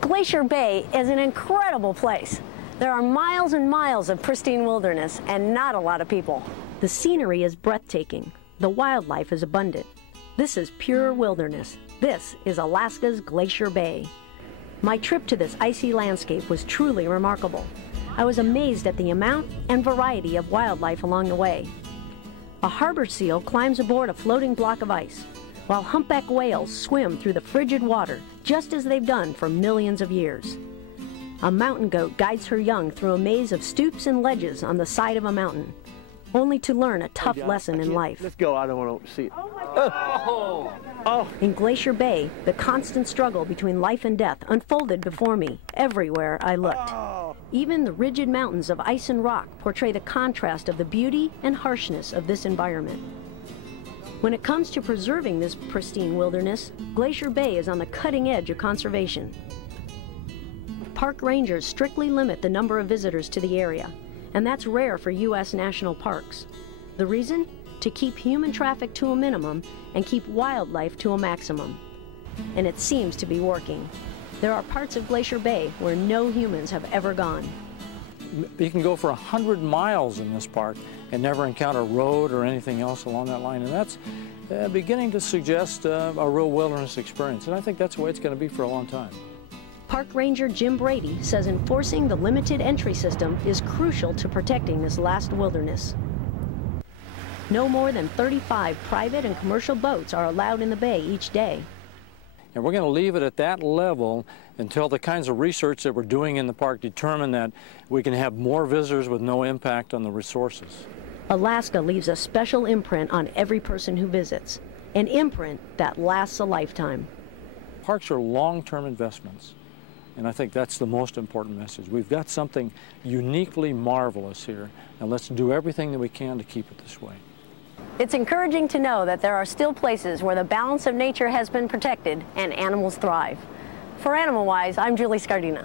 Glacier Bay is an incredible place. There are miles and miles of pristine wilderness and not a lot of people. The scenery is breathtaking. The wildlife is abundant. This is pure wilderness. This is Alaska's Glacier Bay. My trip to this icy landscape was truly remarkable. I was amazed at the amount and variety of wildlife along the way. A harbor seal climbs aboard a floating block of ice, while humpback whales swim through the frigid water just as they've done for millions of years. A mountain goat guides her young through a maze of stoops and ledges on the side of a mountain, only to learn a tough lesson in life. Let's go, I don't want to see it. In Glacier Bay, the constant struggle between life and death unfolded before me everywhere I looked. Even the rigid mountains of ice and rock portray the contrast of the beauty and harshness of this environment. When it comes to preserving this pristine wilderness, Glacier Bay is on the cutting edge of conservation. Park rangers strictly limit the number of visitors to the area, and that's rare for U.S. national parks. The reason? To keep human traffic to a minimum and keep wildlife to a maximum. And it seems to be working. There are parts of Glacier Bay where no humans have ever gone. You can go for 100 miles in this park and never encounter a road or anything else along that line, and that's beginning to suggest a real wilderness experience, and I think that's the way it's going to be for a long time. Park Ranger Jim Brady says enforcing the limited entry system is crucial to protecting this last wilderness. No more than 35 private and commercial boats are allowed in the bay each day. And we're going to leave it at that level until the kinds of research that we're doing in the park determine that we can have more visitors with no impact on the resources. Alaska leaves a special imprint on every person who visits, an imprint that lasts a lifetime. Parks are long-term investments, and I think that's the most important message. We've got something uniquely marvelous here, and let's do everything that we can to keep it this way. It's encouraging to know that there are still places where the balance of nature has been protected and animals thrive. For Animal Wise, I'm Julie Scardina.